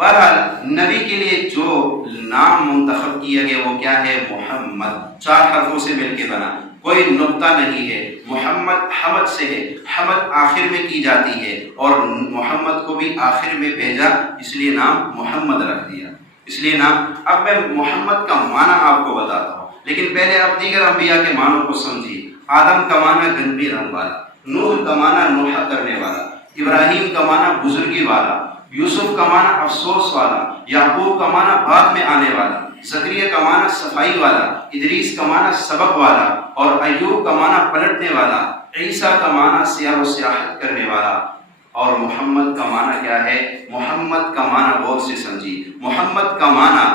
بہرحال نبی کے لیے جو نام منتخب کیا گیا وہ کیا ہے؟ محمد، 4 حرفوں سے مل کے بنا، کوئی نقطہ نہیں ہے۔ محمد حمد سے ہے، حمد آخر میں کی جاتی ہے، اور محمد کو بھی آخر میں بھیجا، اس لیے نام محمد رکھ دیا، اس لیے نام۔ اب میں محمد کا معنی آپ کو بتاتا ہوں، لیکن پہلے آپ دیگر انبیاء کے معنوں کو سمجھیے۔ آدم کا معنی گندگی رنگ والا، نوح کا معنی نوحہ کرنے والا، ابراہیم کا معنی بزرگی والا، یوسف کا معنی افسوس والا، یعقوب کا معنی بعد میں آنے والا، زکریا کا معنی صفائی والا، ادریس کا معنی سبق والا، اور ایوب کا معنی پلٹنے والا، عیسیٰ کا معنی سیاح و سیاحت کرنے والا، اور محمد کا معنی کیا ہے؟ محمد کا معنی غور سے سمجھیے۔ محمد کا معنی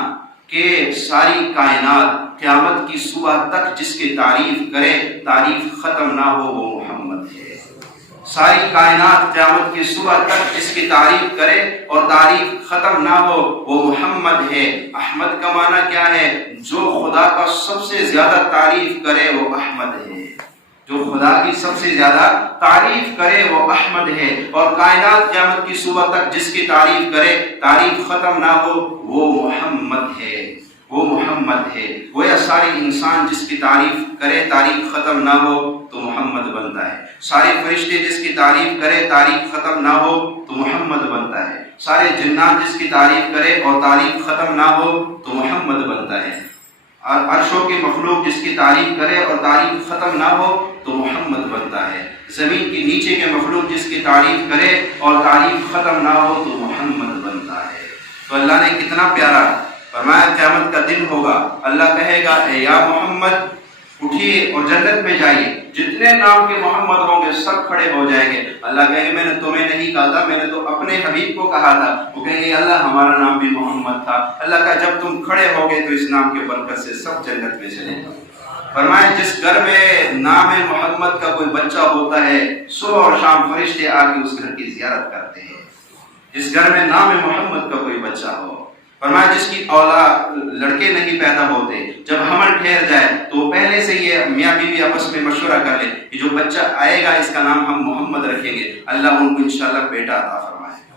کہ ساری کائنات قیامت کی صبح تک جس کی تعریف کرے، تعریف ختم نہ ہو، وہ محمد ہے۔ ساری کائنات قیامت کی صبح تک جس کی تعریف کرے اور تعریف ختم نہ ہو، وہ محمد ہے۔ احمد کا معنی کیا ہے؟ جو خدا کا سب سے زیادہ تعریف کرے وہ احمد ہے، جو خدا کی سب سے زیادہ تعریف کرے وہ احمد ہے، اور کائنات قیامت کی صبح تک جس کی تعریف کرے، تعریف ختم نہ ہو، وہ محمد ہے، وہ محمد ہے۔ گویا سارے انسان جس کی تعریف کرے، تعریف ختم نہ ہو تو محمد بنتا ہے۔ سارے فرشتے جس کی تعریف کرے، تعریف ختم نہ ہو تو محمد بنتا ہے۔ سارے جنات جس کی تعریف کرے اور تعریف ختم نہ ہو تو محمد بنتا ہے۔ اور عرشوں کی مخلوق جس کی تعریف کرے اور تعریف ختم نہ ہو تو محمد بنتا ہے۔ زمین کے نیچے کے مخلوق جس کی تعریف کرے اور تعریف ختم نہ ہو تو محمد بنتا ہے۔ تو اللہ نے کتنا پیارا فرمایا، قیامت کا دن ہوگا، اللہ کہے گا اے یا محمد اٹھیے اور جنت میں جائیے، جتنے نام کے محمد ہوں گے سب کھڑے ہو جائیں گے۔ اللہ کہے گا میں نے تمہیں نہیں کہا تھا، میں نے تو اپنے حبیب کو کہا تھا۔ وہ کہیں گے اللہ ہمارا نام بھی محمد تھا۔ اللہ کا جب تم کھڑے ہوگے تو اس نام کے برکت سے سب جنت میں چلے گا۔ فرمایا جس گھر میں نام محمد کا کوئی بچہ ہوتا ہے، صبح اور شام فرشتے آ کے اس گھر کی زیارت کرتے ہیں۔ جس گھر میں نام محمد کا کوئی بچہ ہو، فرمایا جس کی اولاد لڑکے نہیں پیدا ہوتے، جب حمل ٹھہر جائے تو پہلے سے یہ میاں بیوی آپس میں مشورہ کر لیں کہ جو بچہ آئے گا اس کا نام ہم محمد رکھیں گے، اللہ ان کو انشاءاللہ بیٹا عطا فرمائے گا۔